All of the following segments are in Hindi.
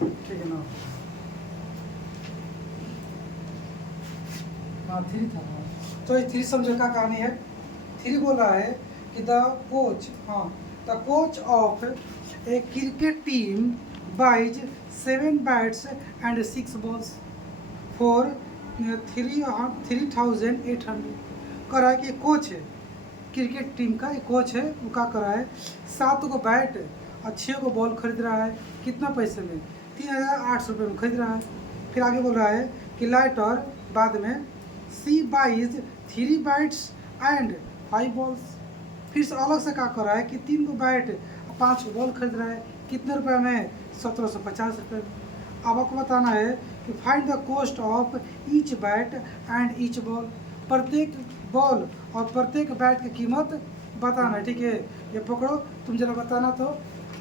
ठीक है ना। हाँ 3 था। तो ये 3 समझो का कहानी है। 3 बोल रहा है कि the coach of a cricket team buys 7 bats and 6 balls for 3,800। कर रहा है कि कोच है क्रिकेट टीम का, एक कोच है, वो क्या कर रहा है 7 को बैट और 6 को बॉल खरीद रहा है। कितना पैसे में? 3,800 रुपये में खरीद रहा है। फिर आगे बोल रहा है कि लाइटर बाद में सी बाइज 3 बैट्स एंड 5 बॉल्स। फिर से अलग से क्या कर रहा है कि 3 को बैट और 5 को बॉल खरीद रहा है। कितने रुपए में? 1,750 रुपये में। अब आपको बताना है कि find the cost of each bat and each ball. प्रत्येक बॉल और प्रत्येक बैट की कीमत बताना है। ठीक है, ये पकड़ो, तुम जरा बताना तो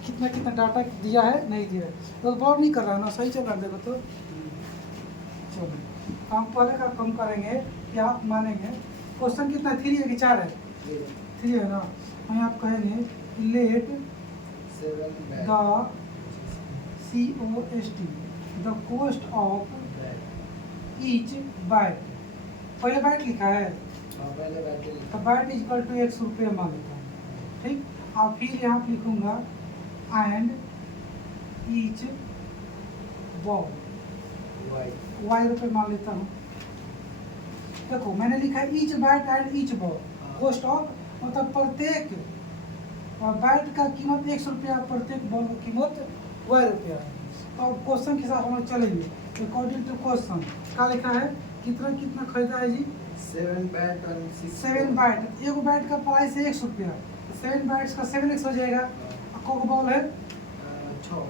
कितना कितना डाटा दिया है नहीं दिया है। तो बॉल नहीं कर रहा है ना, सही चल रहा है। देखो तो चलो हम पहले का कम करेंगे कि आप मानेंगे। क्वेश्चन कितना 3 है कि 4 है? 3 है ना। हम आप कहेंगे let the COST the cost of each bat. पहले बैट लिखा है तो बैट इज इक्वल टू 100 रुपये मान लेता हूँ। ठीक, और फिर यहाँ पे लिखूंगा एंड ईच बॉल वाई रुपये मान लेता हूँ। देखो मैंने लिखा है each bat and each ball cost of, मतलब प्रत्येक बैट का कीमत 100 रुपया, प्रत्येक बॉल की कीमत वाई रुपया है। तो क्वेश्चन के साथ हम लोग चलेंगे। अकॉर्डिंग टू क्वेश्चन क्या लिखा है, कितना कितना खरीदा है जी? 7 बैट और 7 बैट। एगो बैट का प्राइस है 100 रुपया, 7 बैट्स का 7x हो जाएगा। को बॉल है 6,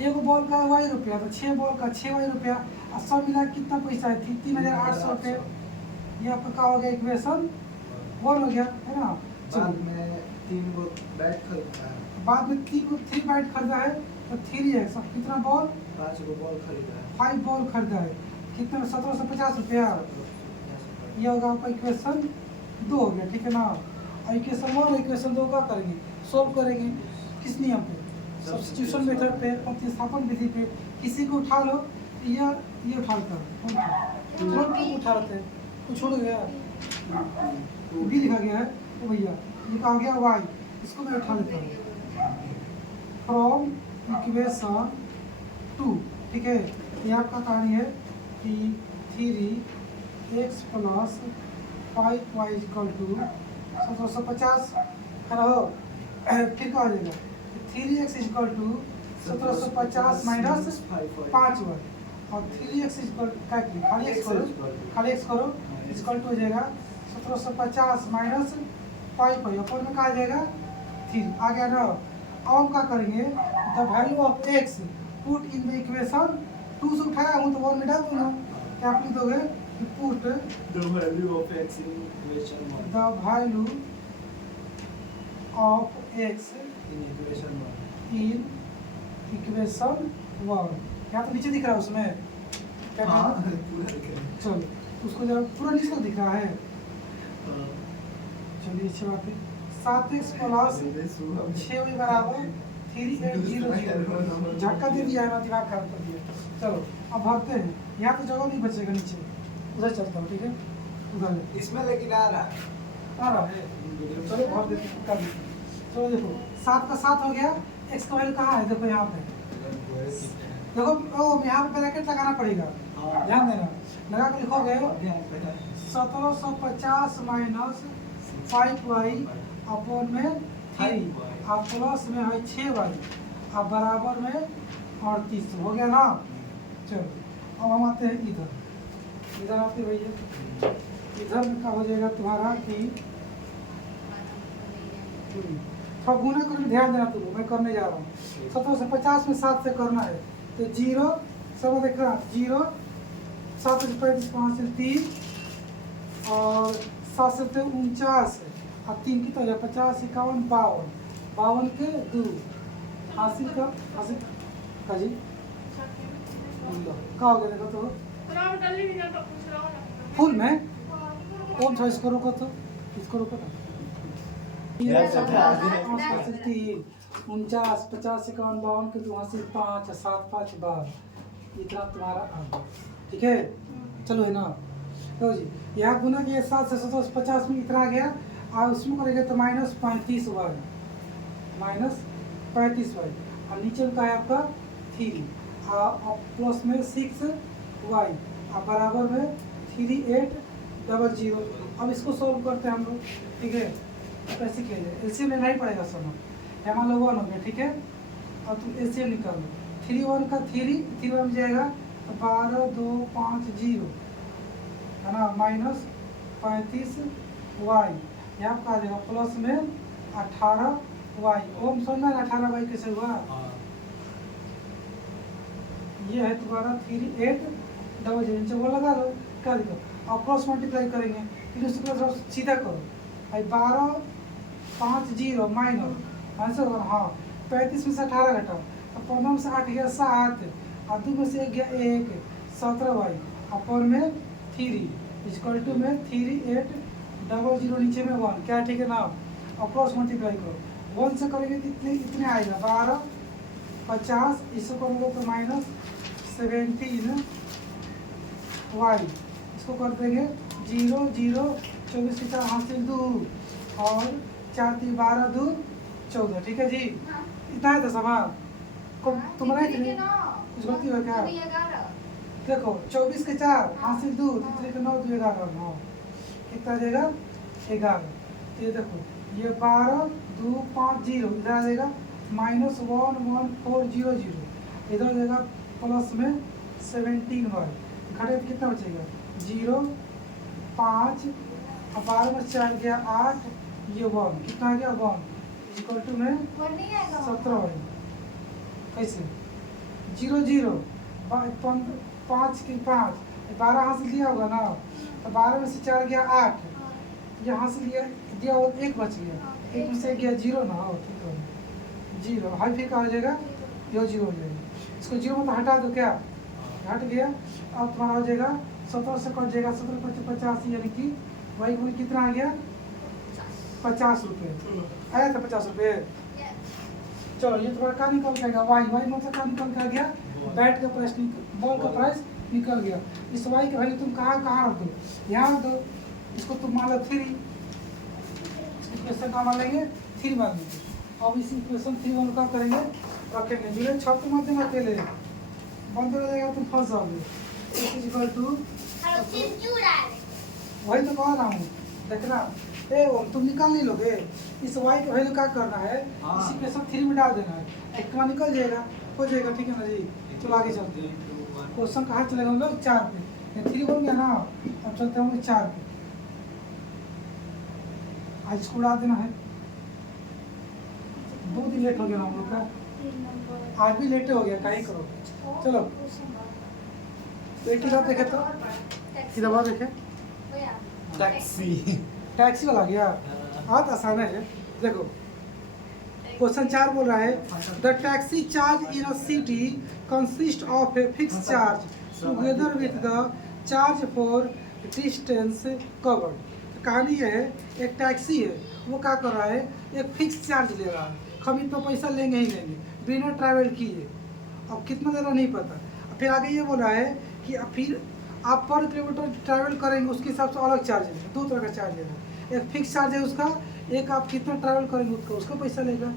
एगो बॉल का वाई रुपया, तो 6 बॉल का 6 वाई रुपया, और सब मिला कितना पैसा है? 3,800 रुपये। ये आपका क्या हो गया? इक्वेशन 1 हो गया, है ना। बाद में 3 को बैट खरीदा है, बाद में 3 बैट खरीदा है तो 3x। और कितना बॉल? 5 को बॉल खरीदा है, 5 बॉल खरीदा है। कितना? 1,750 रुपया। ये होगा आपका इक्वेशन 2 हो गया। ठीक है ना। और इक्वेशन 1 और इक्वेशन 2 का करेंगे, सोल्व करेंगे किस नियम पे? सब्स्टिट्यूशन मेथड पे, प्रतिस्थापन विधि पे। किसी को उठा लो, ये उठा लेता है, तुरंत उठा लेते हैं। कुछ छूट गया बी लिखा गया है तो भैया लिखा गया वाई, इसको मैं उठा लेता हूँ फ्रॉम इक्वेशन 2। ठीक है, ये आपका कहानी है कि 3x plus 5y equal to 1750 है ना। हो फिर क्या हो जाएगा? 3x equal to 1750 minus 5y, और 3x इक्वल खाली x करो इक्वल टू हो जाएगा 1750 माइनस 5y। अपन में क्या आ जाएगा? 3 आ गया ना। अब हम क्या करेंगे? The value of x put in the equation 2 से उठाया हूँ तो 1 में डाल दूंगा। क्या आप लिख दोगे कि put the value of x in equation 1, the value of x in equation 1, in equation 1। यहाँ तो नीचे दिख रहा है उसमें क्या हाँ कहना? पूरा लिखेंगे, चलो उसको जरा पूरा नीचे तो दिख रहा है। हाँ, चलिए अच्छी बात है। 7x प्लस 6y बराबर 3800। झटका दे दिया है ना, दिमाग खराब कर दिया। चलो अब भरते हैं। यहाँ तो जगह नहीं बचेगा नीचे, उधर चलता हूँ। ठीक है, उधर ले इसमें लेकिन आ रहा है, आ रहा है। चलो भर देते हैं, कर देते हैं। चलो देखो 7 का 7 हो गया। x का वैल्यू कहाँ है? देखो यहाँ पे, देखो ओ यहाँ पे ब्रैकेट लगाना पड़ेगा, हाँ, ध्यान देना। लगा के लिखोगे ध्यान देना। 1750 माइनस 5y अपॉन में 3 और प्लस में है 6y और बराबर में 38 हो गया ना। चलो अब हम आते हैं इधर आते भैया। इधर में क्या हो जाएगा तुम्हारा कि थोड़ा गुना करके ध्यान देना। तुम मैं करने जा रहा हूँ। 1750 में 7 से करना है तो 0 सब देखा 0 7 से 35 5 से 3 और 7 से 49 और 3 की तो 50 51 52 52 के 2 80 का 80 का जी का हो गया? देखो तो फुल में कौन सा इसको रोको तो इसको रोको ना। 3 49, 50, 51, 52 के 5, 7, 5, 12 इतना तुम्हारा आ गया। ठीक है, चलो है ना। तो जी यहाँ गुना किया 7 से 17 से 50 में इतना आ गया, और उसमें करेंगे तो -35 वाई, -35 वाई, और नीचे का है आपका 3, और प्लस में 6 वाई, और बराबर में 3800। अब इसको सॉल्व करते हैं हम लोग। ठीक है, कैसे किया जाए, एलसीएम लेना ही पड़ेगा सब। यहाँ मान लो 1 हो गया। ठीक है, और तुम एलसीएम निकाल लो। 3 1 का 3 1 जाएगा तो 12 2 5 0 है ना, -35 वाई, यहाँ पर आ जाएगा प्लस में 18 वाई। ओम समझना 18 वाई कैसे हुआ, ये है तुम्हारा 3800। नीचे वो लगा लो, क्या लिखो, और क्रॉस मल्टीप्लाई करेंगे, फिर उसके बाद सीधा करो भाई, 12 5 0 माइनस आंसर। हाँ, 35 में से 18 घटा तो 15 में से 8 गया 7, और 2 में से 1 गया 1, 17 वाई, अपर में 3 इक्वल टू में 3800, नीचे में 1, क्या ठीक है ना। और क्रॉस मल्टीप्लाई करो, 1 से करेंगे तो इतने आएगा 12 50, इसको करोगे तो -17 वाई, इसको कर देंगे 0 0, 24 के 4 हासिल 2, और 4 3 12 2 14। ठीक है जी, इतना है तो सवाल तुम्हारा कुछ गलती हो क्या। देखो 24 के 4 हासिल 2, 3 के 9 2 11 9, कितना जाएगा 11। ये देखो ये 12 2 5 0 इधर आ जाएगा -11400, इधर आ जाएगा प्लस में 17 वाई, घटे तो कितना बचेगा 0 5, और 12 में 4 गया 8, ये 1, कितना आ गया 1 इक्वल टू में 17 वाई। कैसे 0 0 5 की 5, 12 हासिल दिया होगा ना, तो 12 में से 4 गया 8, ये हासिल दिया और 1 बच गया, 1 में से गया 0 ना, हो ठीक है 0 हाई, फिर क्या हो जाएगा ये 0 हो जाएगा। इसको 0 में तो हटा दो, क्या हट गया। अब तुम्हारा हो जाएगा 17 से कट जाएगा, 17 5 50, यानी कि वाई गुण कितना आ गया 50 रुपये आया था, 50 रुपये। चलो ये तुम्हारा क्या निकल जाएगा वाई, मतलब क्या निकल के आ गया, बैट का प्राइस, बॉल का प्राइस निकल गया। इस वाई की वैल्यू तुम कहाँ रख दो, यहाँ रख दो, इसको तुम मान लो 3, इक्वेशन का मान लेंगे 3 मान लेंगे। अब इस इक्वेशन 3 वन का करेंगे, रखेंगे जुड़े, छप मत देना अकेले, बंद हो जाएगा तुम फंस जाओगे। इक्वल टू वही तो कह रहा हूँ, देखना ए तुम निकाल नहीं लोगे, इस वाई का वैल्यू क्या करना है, इस इक्वेशन 3 में डाल देना है, एक का निकल जाएगा, हो जाएगा। ठीक है ना जी, चलो आगे चलते हैं। क्वेश्चन कहाँ चलेगा हम लोग 4 पे, 3 बन गया ना, अब चलते हैं हम लोग 4 पे। आज इसको उड़ा देना है, 2 दिन लेट हो गया हम लोग का, आज भी लेट हो गया, क्या ही करो। चलो एक किताब देखे, तो किताब देखे, टैक्सी वाला गया, बहुत आसान है। देखो क्वेश्चन 4 बोल रहा है, the taxi charge in a city consist of a fix charge together with the charge for distance covered. कहानी ये है, एक टैक्सी है, वो क्या कर रहा है, एक फिक्स चार्ज ले रहा है, हम इतना पैसा लेंगे ही लेंगे बिना ट्रैवल किए, अब कितना देना नहीं पता। फिर आगे ये बोल रहा है कि फिर आप पर किलोमीटर ट्रैवल करेंगे उसके हिसाब से अलग चार्ज लेगा, 2 तरह का चार्ज लेगा, एक फिक्स चार्ज है उसका, एक आप कितना ट्रैवल करेंगे उसका पैसा लेगा।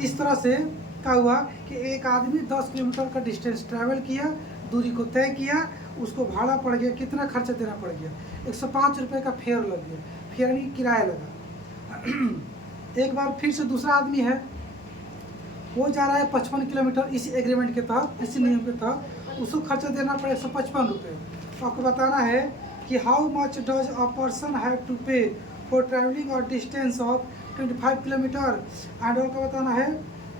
इस तरह से क्या हुआ कि एक आदमी 10 किलोमीटर का डिस्टेंस ट्रैवल किया, दूरी को तय किया, उसको भाड़ा पड़ गया, कितना खर्चा देना पड़ गया, 105 रुपये का फेयर लग गया, फेयर यानी किराया लगा। एक बार फिर से दूसरा आदमी है, वो जा रहा है 55 किलोमीटर, इसी एग्रीमेंट के तहत, इसी नियम के तहत, उसको खर्चा देना पड़े 155 रुपये। तो आपको बताना है कि how much does a person have to pay for travelling और डिस्टेंस ऑफ 25 किलोमीटर, एंड और का बताना है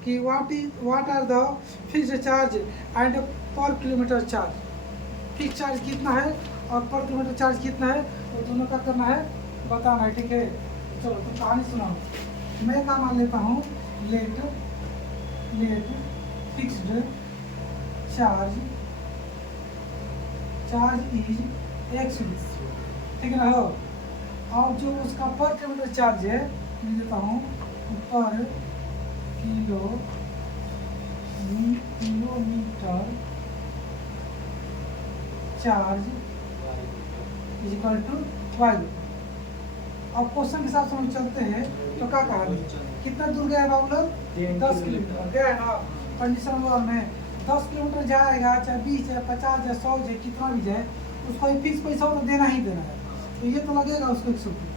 कि what are the fixed charge and per kilometre charge, fix charge कितना है और पर किलोमीटर चार्ज कितना है, तो दोनों का करना है, बताना है। ठीक है, चलो तो कहानी सुनाओ। मैं क्या मान लेता हूँ, let fixed charge is x, ठीक है ना हो, और जो उसका पर किलोमीटर चार्ज है मैं देता हूँ per kilometre charge is equal to y. अब क्वेश्चन के हिसाब से हम चलते हैं तो क्या कहा कितना दूर गया है बाबू लोग? 10 किलोमीटर गया है ना। कंडीशन वन में 10 किलोमीटर जाएगा, चाहे 20 जाए, 50 जाए, 100 जाए, कितना भी जाए, उसको एक फिक्स पैसा तो देना ही देना है। तो ये तो लगेगा उसको 100 रुपये।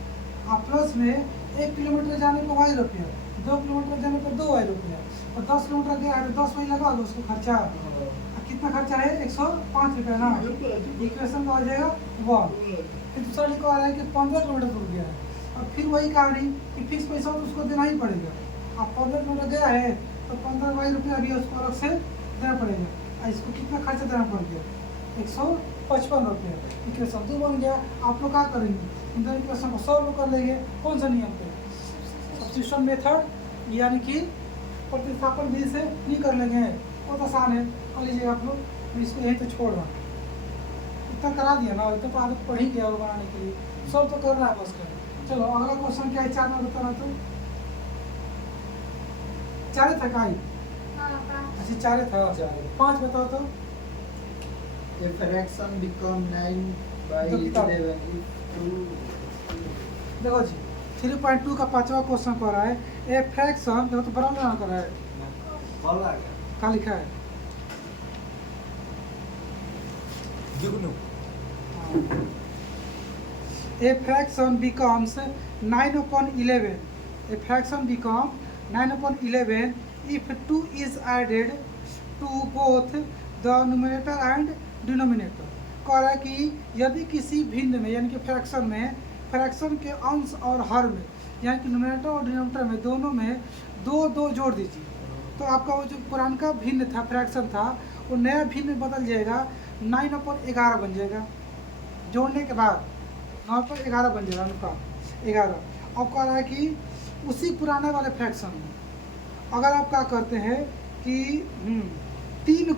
और प्लस में 1 किलोमीटर जाने पर वाई रुपया, 2 किलोमीटर जाने पर 2 वाई रुपया, और 10 किलोमीटर गया है तो 10 वाई लगा दो उसको खर्चा। कितना खर्चा है? 105 रुपया ना। इक्वेशन में आ जाएगा 1। फिर दूसरा लिखा आ रहा है कि 15 किलोमीटर दूर गया है, और फिर वही कहानी कि फिक्स पैसा तो उसको देना ही पड़ेगा। अब 15 किलोमीटर गया है तो 15 वाई रुपया भी उसको अलग से देना पड़ेगा। और इसको कितना खर्चा देना पड़ गया? 155 रुपया। इक्वेशन 2 बन गया। आप लोग क्या करेंगे? इन दोनों इक्वेशन को सॉल्व कर लेंगे। कौन सा नियम पे? सब्स्टिट्यूशन मेथड, यानी कि प्रतिस्थापन विधि से नहीं कर लेंगे। बहुत आसान है, कर लीजिएगा आप लोग। इसको यहीं तो छोड़ रहा, इतना करा दिया ना, इतना तो आदत पढ़ ही गया वो बनाने के लिए, सब तो कर रहा है बस कर। चलो अगला क्वेश्चन क्या है? 4 में बताना तो 4 था का ही? अच्छा 4 था। 5 बताओ तो। A fraction become 9 by तो किताब। 11 if 2 देखो जी 3.2 का 5वां क्वेश्चन कर रहा है। ए फ्रैक्शन देखो तो बड़ा ना कर रहा है, बॉल आ गया। क्या लिखा है? जुगनू A fraction becomes 9/11. A fraction becomes 9/11 if 2 is added to both the numerator and denominator. कह रहा है कि यदि किसी भिन्न में यानी कि फ्रैक्शन में, फ्रैक्शन के अंश और हर में, यानी कि न्यूमरेटर और डिनोमिनेटर में, दोनों में 2 जोड़ दीजिए तो आपका वो जो पुराना भिन्न था, फ्रैक्शन था, वो नया भिन्न में बदल जाएगा, 9/11 बन जाएगा। जोड़ने के बाद 9/11 बन जाएगा, अनुपात 11। अब कह रहा है कि उसी पुराने वाले फ्रैक्शन में अगर आप क्या करते हैं कि 3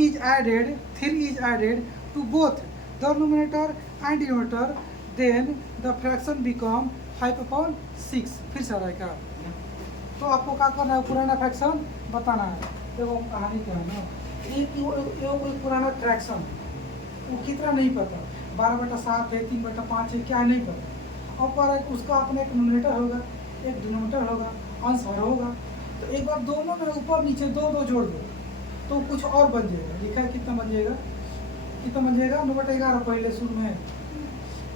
is added, 3 is added to both the numerator and denominator, then the fraction become 5/6। फिर से आ रहा है क्या? तो आपको क्या करना है? पुराना फ्रैक्शन बताना है। देखो कहानी क्या है ना, कोई पुराना फ्रैक्शन वो कितना नहीं पता, 12/7 है, 3/5 है, क्या नहीं पता। अब कह रहा है कि उसका अपना एक न्यूमरेटर होगा, एक डिनोमिनेटर होगा, अंश हर होगा। तो एक बार दोनों में ऊपर नीचे 2 जोड़ दो तो कुछ और बन जाएगा। लिखा है कितना बन जाएगा? कितना बन जाएगा? 9/11 पहले शुरू में।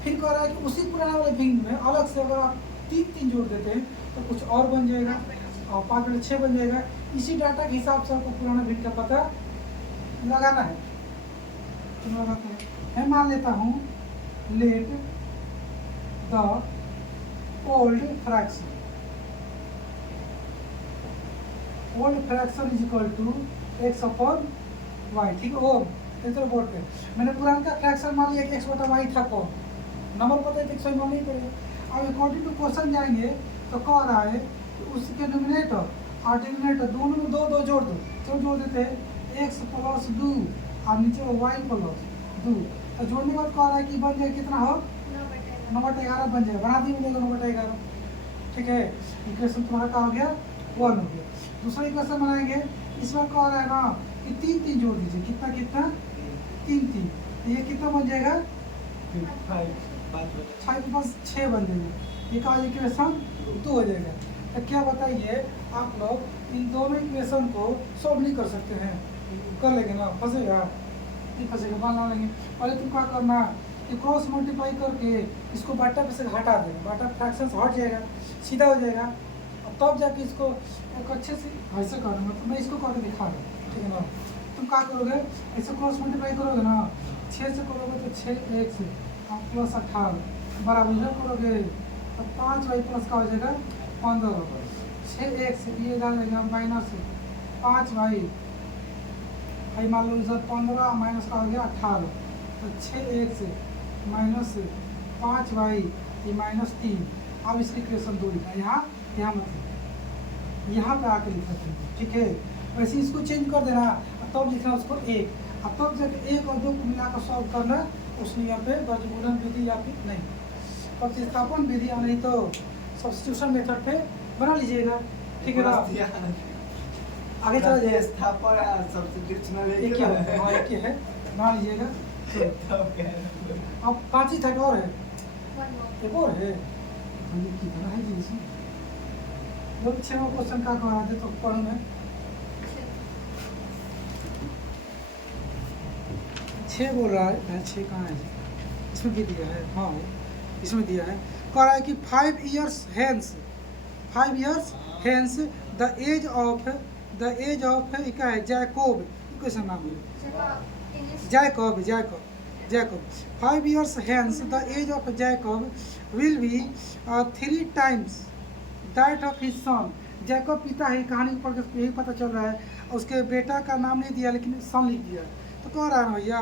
फिर कह रहा है कि उसी पुराने वाले भिन्न में अलग से अगर आप 3 जोड़ देते हैं तो कुछ और बन जाएगा, और 5/6 बन जाएगा। इसी डाटा के हिसाब से आपको पुराना भिन्न का पता लगाना है। तो लगाते हैं, मैं मान लेता हूँ let the old fraction is equal to x/y। ठीक है, वो इधर बोर्ड पे मैंने पुराना का फ्रैक्शन मान लिया कि x/y था। कौन नंबर पता है तो x/y मान नहीं पड़ेगा। अब अकॉर्डिंग टू क्वेश्चन जाएंगे तो कह रहा है कि उसके न्यूमरेटर और डिनोमिनेटर दोनों में 2 जोड़ दो। तो जोड़ देते हैं x + 2 और नीचे y + 2। तो जोड़ने के बाद कह रहा है कि बन जाए कितना हो? 9/11 बन जाएगा। बना दी मिलेगा 9/11। ठीक है, इक्वेशन तुम्हारा क्या हो गया? 1 हो गया। दूसरा इक्वेशन बनाएंगे, इसमें कह रहा है ना कि 3 जोड़ दीजिए। कितना 3। तो ये कितना बन जाएगा? 5/6 बन जाएगा। ये का इक्वेशन 2 हो जाएगा। तो क्या बताइए आप लोग इन दोनों इक्वेशन को सॉल्व नहीं कर सकते हैं? कर लेंगे ना? फंसेगा नहीं? फंसेगा, बना लेंगे। पहले तुम क्या करना कि क्रॉस मल्टीप्लाई करके इसको बाटा पे से हटा देना, बाटा फ्रैक्शन हट जाएगा, सीधा हो जाएगा। अब तब जाके इसको एक अच्छे से ऐसे करना, तो मैं इसको करके दिखा रहा हूँ। ठीक है ना? तुम क्या करोगे? ऐसे क्रॉस मल्टीप्लाई करोगे ना, 6 से करोगे तो 6x + 18 बराबर इधर करोगे तो 5y + का हो जाएगा 15। 6x ये इधर जाएगा -5y, भाई मान लो इधर 15 माइनस का हो गया 18। तो 6x - 5y ये -3। अब इसकी इक्वेशन 2 लिखा है यहाँ मतलब यहाँ पे आके लिखा था। ठीक है, वैसे इसको चेंज कर देना, तब लिखना उसको 1। अब तब जाके 1 और 2 को मिलाकर सॉल्व करना उस नियम पे, वर्गमूलन विधि या फिर नहीं प्रतिस्थापन विधि या नहीं तो सब्स्टिट्यूशन मेथड पे बना लीजिएगा, ठीक है ना। आगे चला जाइए, स्थापन सब्स्टिट्यूशनल एक ही है, हाँ एक ही है, बना लीजिएगा। अब 5 ही था कि और है, एक और है, ये कितना है जी इसमें। लोग 6 क्वेश्चन का करा दे तो पढ़ूँ मैं। 6 बोल रहा है, 6 कहाँ है जी? इसमें भी दिया है, हाँ इसमें दिया है। कह रहा है कि 5 years hence, 5 years hence the age of क्या है, जैकोब, कैसा नाम है, Jacob, 5 years hence the age of Jacob will be 3 times that of his son। Jacob पिता है, कहानी पढ़ के यही पता चल रहा है, उसके बेटा का नाम नहीं दिया लेकिन सन लिख दिया। तो कह रहा है भैया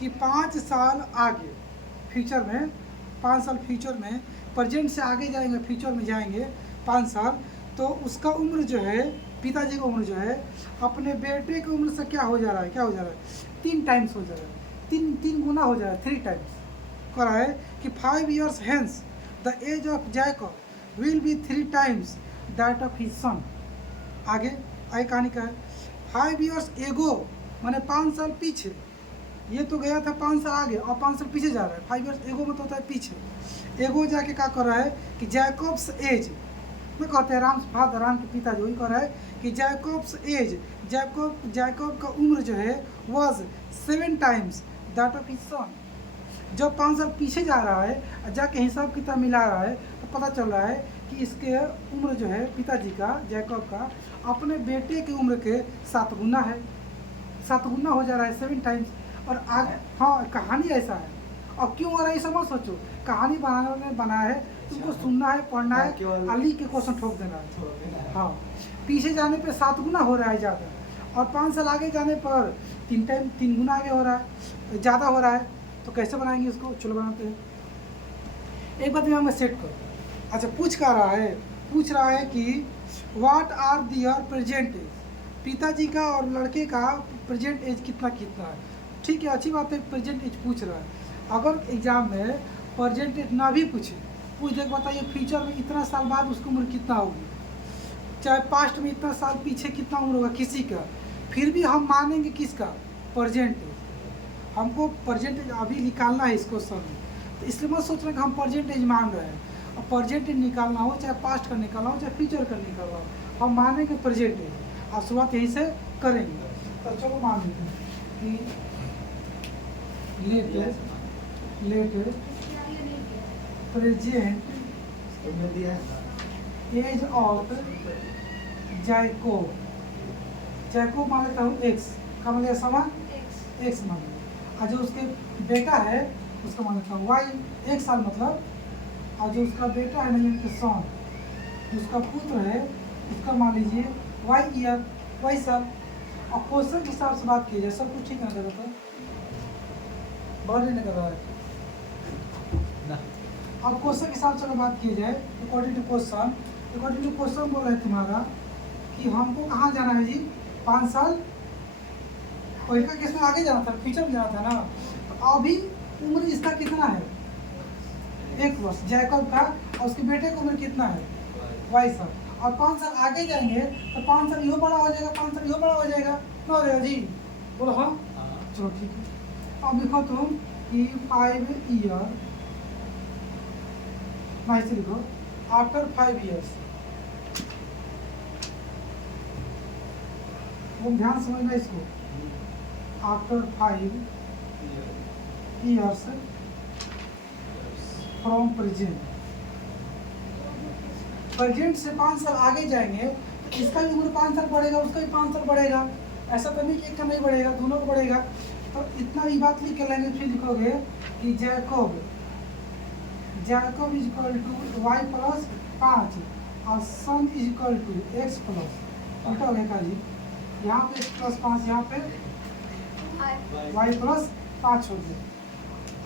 कि 5 साल आगे फ्यूचर में, 5 साल फ्यूचर में, प्रेजेंट से आगे जाएंगे, फ्यूचर में जाएंगे 5 साल, तो उसका उम्र जो है, पिताजी का उम्र जो है अपने बेटे की उम्र से क्या हो जा रहा है, 3 टाइम्स हो जा रहा है, 3 गुना हो जा रहा है, 3 टाइम्स। कह रहा है कि 5 years hence the age of Jacob will be 3 times that of his son। आगे कहानी का है, 5 years ago माने 5 साल पीछे, ये तो गया था 5 साल आगे और 5 साल पीछे जा रहा है। 5 years एगो में तो होता है पीछे, एगो जाके क्या कर रहा है कि जैकब्स एज में कहते हैं, राम फादर, राम के पिताजी, वही कह रहा है कि जैकब्स एज, जैकब का उम्र जो है was 7 times that of his son. जब 5 साल पीछे जा रहा है, जाके हिसाब किताब मिला रहा है, तो पता चल रहा है कि इसके उम्र जो है पिताजी का, जैकब का, अपने बेटे की उम्र के 7 गुना है, 7 गुना हो जा रहा है, 7 टाइम्स। और आगे हाँ कहानी ऐसा है। और क्यों हो रहा है ये समझ सोचो, कहानी बनाया है, तुमको सुनना है, पढ़ना है, अली के क्वेश्चन ठोक देना है। हाँ, पीछे जाने पे 7 गुना हो रहा है ज़्यादा, और 5 साल आगे जाने पर 3 गुना आगे हो रहा है, ज़्यादा हो रहा है। तो कैसे बनाएंगे इसको, चलो बनाते हैं। एक बात मैं सेट करूँ। अच्छा पूछ रहा है कि what are their present age, पिताजी का और लड़के का प्रेजेंट एज कितना है। ठीक है, अच्छी बात है, प्रेजेंट एज पूछ रहा है। अगर एग्जाम में प्रेजेंट एज ना भी पूछ दे, बताइए फ्यूचर में इतना साल बाद उसकी उम्र कितना होगी, चाहे पास्ट में इतना साल पीछे कितना उम्र होगा किसी का, फिर भी हम मानेंगे किसका, प्रेजेंट एज। हमको प्रेजेंट एज अभी निकालना है इस क्वेश्चन में, तो इसलिए मत सोच रहे कि हम प्रेजेंट एज मान रहे हैं। और प्रेजेंट एज निकालना हो, चाहे पास्ट का निकालना हो, चाहे फ्यूचर का निकालना हो, हम मानेंगे प्रेजेंट एज। आप शुरुआत यहीं से करेंगे। तो चलो मान लेते हैं कि let present age of Jacob मान लेता हूँ एक्स का, मान लिया समान एक्स मान लिया। और जो उसके बेटा है उसका मान लेता हूँ वाई, 1 साल मतलब। और जो उसका बेटा है मतलब के सन, उसका पुत्र है, उसका मान लीजिए वाई ईयर, वाई साल। और क्वेश्चन के हिसाब से बात की जाए, सब कुछ ठीक ना था, नहीं कर रहा है। अब क्वेश्चन के हिसाब से अगर बात की जाए, अकॉर्डिंग टू क्वेश्चन बोल रहे हैं तुम्हारा कि हमको कहाँ जाना है जी, 5 साल पहले का केस में आगे जाना था, फ्यूचर में जाना था ना। तो अभी उम्र इसका कितना है, 1 वर्ष जैकब का, और उसके बेटे की उम्र कितना है, 22 साल। और 5 साल आगे जाएंगे तो 5 साल यो बड़ा हो जाएगा, 5 साल यो बड़ा हो जाएगा, ना हो जाएगा जी, बोलो हाँ। चलो ठीक है, अब लिखो तुम कि 5 ईयर, ना इसे लिखो आफ्टर 5 ईयर्स। वो ध्यान समझना इसको, आफ्टर 5 ईयर्स फ्रॉम प्रेजेंट से 5 साल आगे जाएंगे तो इसका भी उम्र 5 साल बढ़ेगा, उसका भी 5 साल बढ़ेगा। ऐसा तो नहीं कि एक का नहीं बढ़ेगा, दोनों को बढ़ेगा। तो इतना ही बात लिख के लेंगे, फिर लिखोगे कि Jacob is equal to Y plus 5 और son is equal to X plus, उल्टा हो गया जी, यहाँ पे एक्स प्लस 5, यहाँ पे वाई प्लस 5 हो गया।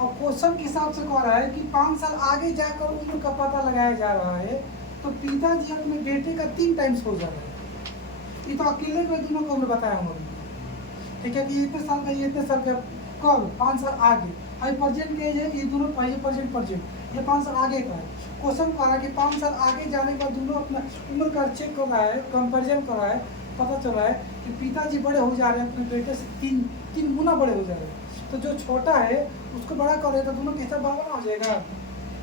और क्वेश्चन के हिसाब से कह रहा है कि 5 साल आगे जाकर उम्र का पता लगाया जा रहा है, तो पिताजी अपने बेटे का 3 टाइम्स हो जा रहा है। ये तो अकेले में दोनों को उम्र बताया हूँ, ठीक है, कि इतने साल का, ये इतने साल का, कब 5 साल आगे। अभी प्रेजेंट के है, ये दोनों पहले प्रेजेंट ये 5 साल आगे का है। क्वेश्चन कह रहा है कि 5 साल आगे जाने के बाद दोनों अपना उम्र का चेक कर रहा है, कंपैरिजन कर रहा है। पता चल रहा है कि पिताजी बड़े हो जा रहे हैं अपने बेटे से तीन गुना बड़े हो जा रहे हैं। तो जो छोटा है उसको बड़ा कर रहे तो दोनों का हिसाब बराबर हो जाएगा।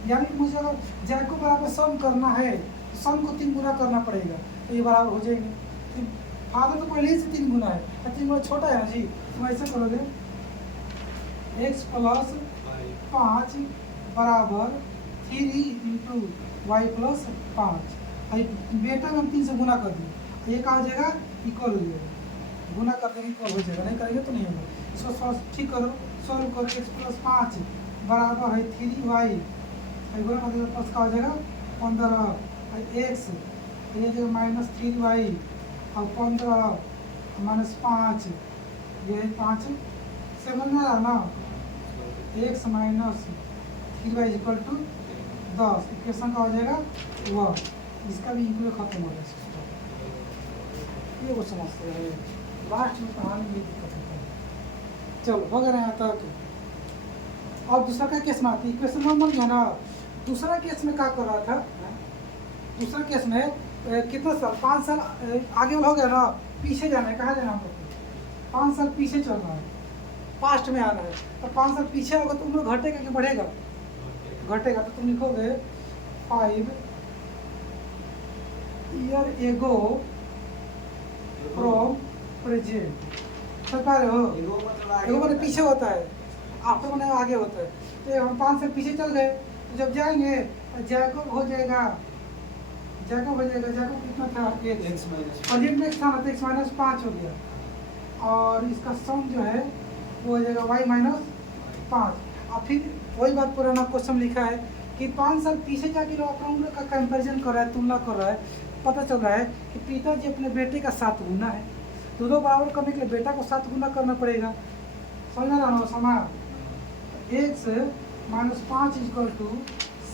यानी कि मुझे अगर जय को बराबर सम करना है तो सम को 3 गुना करना पड़ेगा, तो ये बराबर हो जाएंगे। फादर तो पहले ही से 3 गुना है, 3 गुना छोटा है ना जी, तो ऐसे करोगे x प्लस 5 बराबर 3 इंटू वाई प्लस 5। बेटा में हम 3 से गुना कर दिए, ये कहा हो जाएगा इक्वल हो जाएगा। गुना कर देंगे इक्वल हो जाएगा, नहीं करेंगे तो नहीं होगा। इसको सॉल्व ठीक करो, सॉल्व करो। x प्लस 5 बराबर है 3y, गुना कर देगा प्लस का हो जाएगा 15 x, ये जो माइनस 3y और 15 माइनस 5, ये 5 समझ में आ रहा ना। x minus 3y equal to 10, equation का हो जाएगा 1। इसका भी इक्वेशन खत्म हो जाएगा। ये वो समझते हैं, लास्ट में कहानी में दिक्कत होता है। चलो वगैरह यहाँ तक। और दूसरा का केस में आती है, इक्वेशन नॉर्मल है ना। दूसरा केस में क्या कर रहा था, दूसरा केस में कितना साल, 5 साल आगे हो गया ना, पीछे जाना है। कहाँ जाना हमको, 5 साल पीछे चलना है, पास्ट में आना है। तो 5 साल पीछे होगा तो उम्र घटेगा कि बढ़ेगा, घटेगा। तो तुम लिखोगे 5 ईयर एगो फ्रॉम प्रेजेंट। समझ पा रहे हो, एगो मैंने पीछे होता है, आफ्टर मैंने आगे होता है। तो हम 5 साल पीछे चल गए, तो जब जाएंगे जैकब हो जाएगा, जैकब कितना था, x माइनस प्रेजेंट में था ना, तो x माइनस 5 हो गया। और इसका सम जो है वो हो जाएगा y माइनस 5। और फिर वही बात पुराना क्वेश्चन लिखा है कि 5 साल पीछे जाके लोग अपना उम्र का कंपैरिजन कर रहा है, तुलना कर रहा है। पता चल रहा है कि पिताजी अपने बेटे का 7 गुना है। दोनों बराबर करने के लिए बेटा को 7 गुना करना पड़ेगा। समझ रहा हो समान, x minus 5 equal to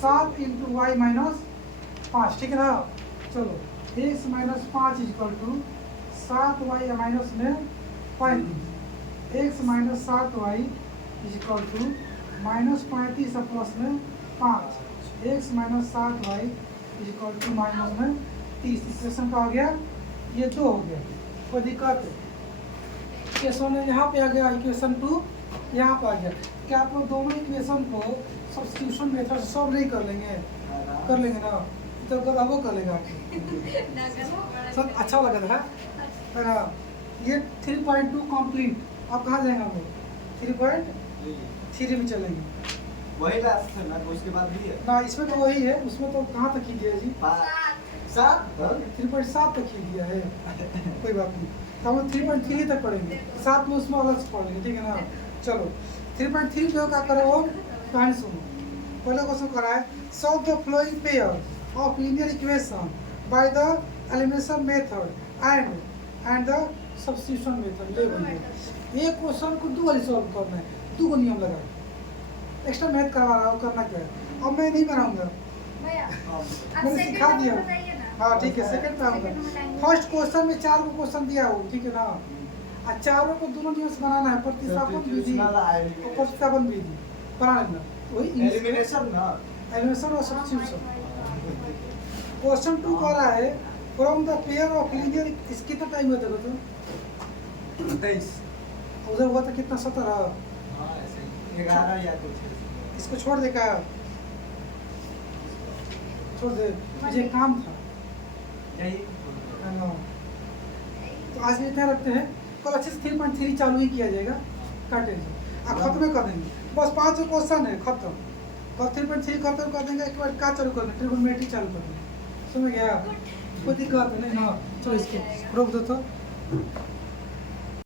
7 into y minus 5, ठीक है ना। चलो x minus 5 equal to 7y minus में 35, x minus 7y equal to minus 35 plus में 5, x minus 7y equal to minus में 30। इक्वेशन का हो गया, ये 2 हो गया, कोई दिक्कत है। इक्वेशन यहाँ पे आ गया, इक्वेशन 2 यहाँ पे आ गया। क्या आप लोग दोनों इक्वेशन को सब्स्टिट्यूशन मेथड से सॉल्व नहीं कर लेंगे, कर लेंगे ना, तो वो कर लेगा सब अच्छा लगा था ना। ये 3.2 कंप्लीट। अब कहाँ जाएंगे हम लोग, 3.3 में चलेंगे। वही लास्ट है ना, उसके बाद भी है ना, इसमें तो वही है, उसमें तो कहाँ तक ही दिया जी, 7 3.7 तक ही दिया है। कोई बात नहीं, तो हम 3.3 तक पढ़ेंगे, 7 में उसमें अलग से पढ़ लेंगे, ठीक है ना। चलो 3.3 जो क्या करें वो कहानी सुनो। पहला क्वेश्चन करा है, solve the flowing pair of linear equation by the elimination method and the substitution method. ले भैया, एक क्वेश्चन को 2 बार सॉल्व करना है, 2 को नियम लगा एक्स्ट्रा मैथ करवा रहा हूँ, करना क्या है। अब मैं नहीं बनाऊंगा, मैंने सिखा दिया। हाँ ठीक है, सेकंड पे आऊंगा। फर्स्ट क्वेश्चन में 4 को क्वेश्चन दिया हो, ठीक है ना। और चारों को दोनों नियम से बनाना है, प्रतिस्थापन विधि और प्रतिस्थापन विधि बना लेना। वही एलिमिनेशन ना, एलिमिनेशन और सब्स्टिट्यूशन। क्वेश्चन 2 कह रहा है, from the pair of linear, इस कितना टाइम हुआ देखो तो 23, उधर हुआ था कितना, 17। हाँ ऐसे 11 या कुछ। इसको छोड़ दे, क्या छोड़ दे, मुझे काम था। यही हाँ। तो आज भी इतना रखते हैं, कल अच्छे से 3.3 चालू ही किया जाएगा, काटे अब खत्म कर देंगे। बस 5 क्वेश्चन है, खत्म। कल 3.3 खत्म कर देंगे, एक बार क्या चालू कर देंगे, ट्रिगोनोमेट्री चालू कर देंगे। समझ गया, कोई दिक्कत नहीं ना। चलो इसको रोक दो तो।